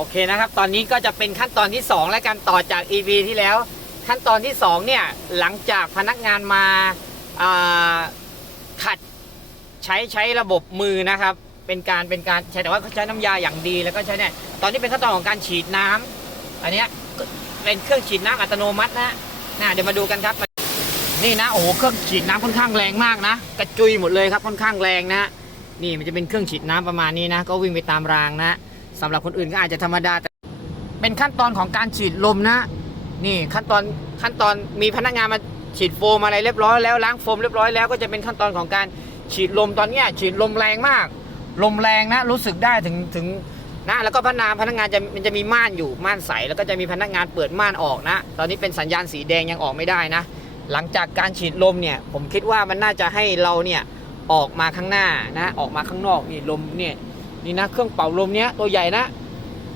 โอเคนะครับ ตอนนี้ก็จะเป็นขั้นตอนที่ 2 และการต่อจาก EP ที่แล้ว ขั้นตอนที่ 2 เนี่ย หลังจากพนักงานมาาขัดใช้ใช้ระบบมือนะครับ เป็นการเป็นการใช้แต่ว่าเขาใช้น้ำยาอย่างดีแล้วก็ใช้เนี่ยตอนนี้เป็นขั้นตอนของการฉีดน้ำอันเนี้ยเป็นเครื่องฉีดน้ำอัตโนมัตินะนะเดี๋ยวมาดูกันครับ นี่นะโอ้โหเครื่องฉีดน้ำค่อนข้างแรงมากนะ กระจุยหมดเลยครับค่อนข้างแรงนะนี่มันจะเป็นเครื่องฉีดน้ำประมาณนี้นะ ก็วิ่งไปตามรางนะ สำหรับคนอื่นก็อาจจะธรรมดาแต่เป็นขั้นตอนของการฉีดลมนะ นี่ขั้นตอนขั้นตอนมีพนักงานมาฉีดโฟมอะไรเรียบร้อยแล้วล้างโฟมเรียบร้อยแล้วก็จะเป็นขั้นตอนของการฉีดลมตอนเนี้ยฉีดลมแรงมาก ลมแรงนะรู้สึกได้ถึงถึงนะแล้วก็พนักงานพนักงานจะมันจะมีม่านอยู่ม่านใสแล้วก็จะมีพนักงานเปิดม่านออกนะ ตอนนี้เป็นสัญญาณสีแดงยังออกไม่ได้นะ หลังจากการฉีดลมเนี่ยผมคิดว่ามันน่าจะให้เราเนี่ยออกมาข้างหน้านะออกมาข้างนอกนี่ลมเนี่ย นี่นะเครื่องเป่าลมเนี้ยตัวใหญ่นะ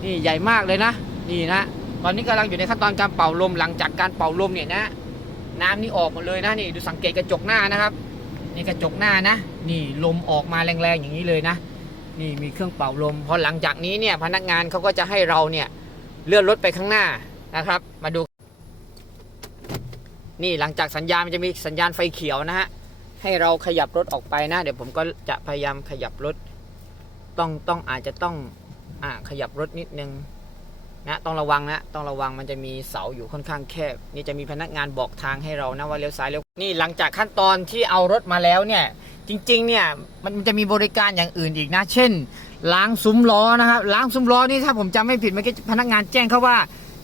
นี่ใหญ่มากเลยนะนี่นะตอนนี้กำลังอยู่ในขั้นตอนการเป่าลมหลังจากการเป่าลมเนี่ยนะ น้ำนี่ออกหมดเลยนะนี่ดูสังเกตกระจกหน้านะครับนี่กระจกหน้านะนี่ลมออกมาแรงๆอย่างนี้เลยนะ นี่มีเครื่องเป่าลมพอหลังจากนี้เนี่ยพนักงานเขาก็จะให้เราเนี่ยเลื่อนรถไปข้างหน้านะครับ มาดู นี่หลังจากสัญญาณมันจะมีสัญญาณไฟเขียวนะฮะให้เราขยับรถออกไปนะ เดี๋ยวผมก็จะพยายามขยับรถ ต้องต้องอาจจะต้องอ่าขยับรถนิดนึงนะต้องระวังนะต้องระวังมันจะมีเสาอยู่ค่อนข้างแคบ นี่จะมีพนักงานบอกทางให้เรานะว่าเลี้ยวซ้ายเลี้ยวนี่หลังจากขั้นตอนที่เอารถมาแล้วเนี่ยจริงๆเนี่ยมันจะมีบริการอย่างอื่นอีกนะ เช่น ล้างซุ้มล้อนะครับล้างซุ้มล้อนี่ถ้าผมจำไม่ผิดเมื่อกี้พนักงานแจ้งเขาว่า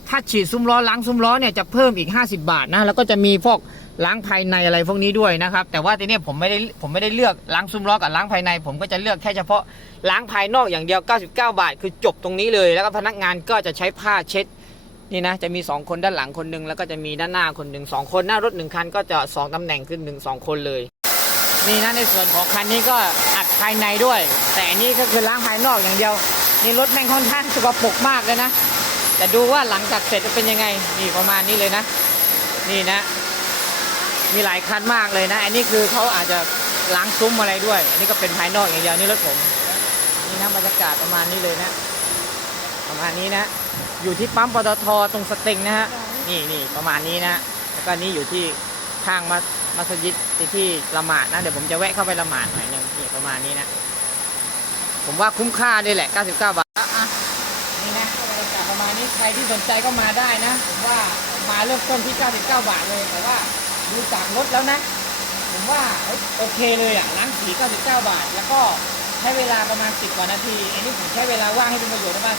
ถ้าฉีดซุ้มล้อล้างซุ้มล้อเนี่ยจะเพิ่มอีก 50 บาทนะแล้วก็จะมีพวก ล้างภายในอะไรพวกนี้ด้วยนะครับ แต่ว่าทีนี้ผมไม่ได้ผมไม่ได้เลือกล้างซุ้มล้อกับล้างภายใน ผมก็จะเลือกแค่เฉพาะล้างภายนอกอย่างเดียว 99 บาท คือจบตรงนี้เลย แล้วก็พนักงานก็จะใช้ผ้าเช็ดนี่นะจะมี 2 คนด้านหลังคนหนึ่งแล้วก็จะมีด้านหน้าคนหนึ่งสองคนหน้ารถหนึ่งคันก็จะสองตำแหน่งขึ้นหนึ่งสองคนเลย นี่นะในส่วนของคันนี้ก็อัดภายในด้วย แต่นนี้ก็คือล้างภายนอกอย่างเดียวนี่รถแม่งค่อนข้างสกปรกมากเลยนะ แต่ดูว่าหลังจากเสร็จจะเป็นยังไงนี่ประมาณนี้เลยนะ นี่นะ มีหลายคันมากเลยนะ อันนี้คือเขาอาจจะล้างซุ้มอะไรด้วย อันนี้ก็เป็นภายนอกอย่างเดียวนี่รถผม นี่นะบรรยากาศประมาณนี้เลยนะ ประมาณนี้นะ อยู่ที่ปั๊มปตทตรงสเต็งนะฮะ นี่นี่ประมาณนี้นะ แล้วก็นี่อยู่ที่ข้างมัสมัสยิดที่ที่ละหมาดนะ เดี๋ยวผมจะแวะเข้าไปละหมาดหน่อยนึงนี่ประมาณนี้นะ ผมว่าคุ้มค่าด้วยแหละ 99 บาทนี่นะบรรยากาศประมาณนี้ ใครที่สนใจก็มาได้นะ ผมว่ามาเริ่มต้นที่ 99 บาทเลย แต่ว่า ดูจากรถแล้วนะ ผมว่าโอเคเลยอะล้างสี99 บาท แล้วก็ใช้เวลาประมาณ 10กว่านาที อันนี้ผมใช้เวลาว่างให้เป็นประโยชน์มาก